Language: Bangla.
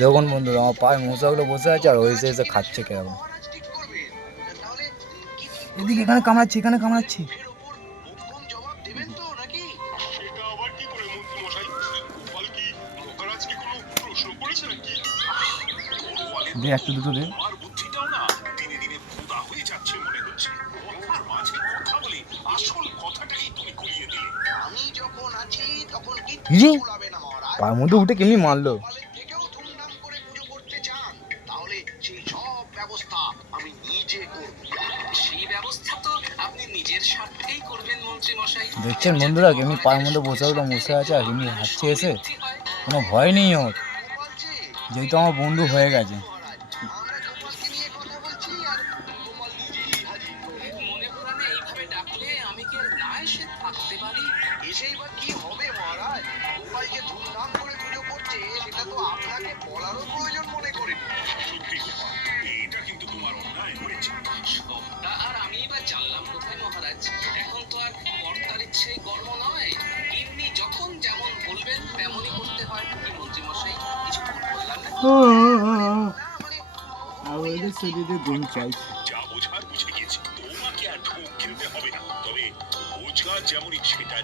দেখুন বন্ধুরা, আমার পায়ে মশাগুলো বসে আছে আর ওই এসে খাচ্ছে কেমন। এদিকে এখানে কামড়াচ্ছি, এখানে কামড়াচ্ছি। দে একটু দুটো দে। পায়ের মধ্যে উঠে কেমনি মারলো। দেখছেন বন্ধুরা কেমনি পায়ের মধ্যে বসে আছে আর কেমনি হাঁটছে এসে, কোনো ভয় নেই ওর, যেহেতু আমার বন্ধু হয়ে গেছে। আমাদের শরীরে ঘুম চাইছে। যা বোঝার বুঝে গেছি, তোমাকে আর ঢোক গিলতে হবে না, তবে রোজগার যেমন সেটা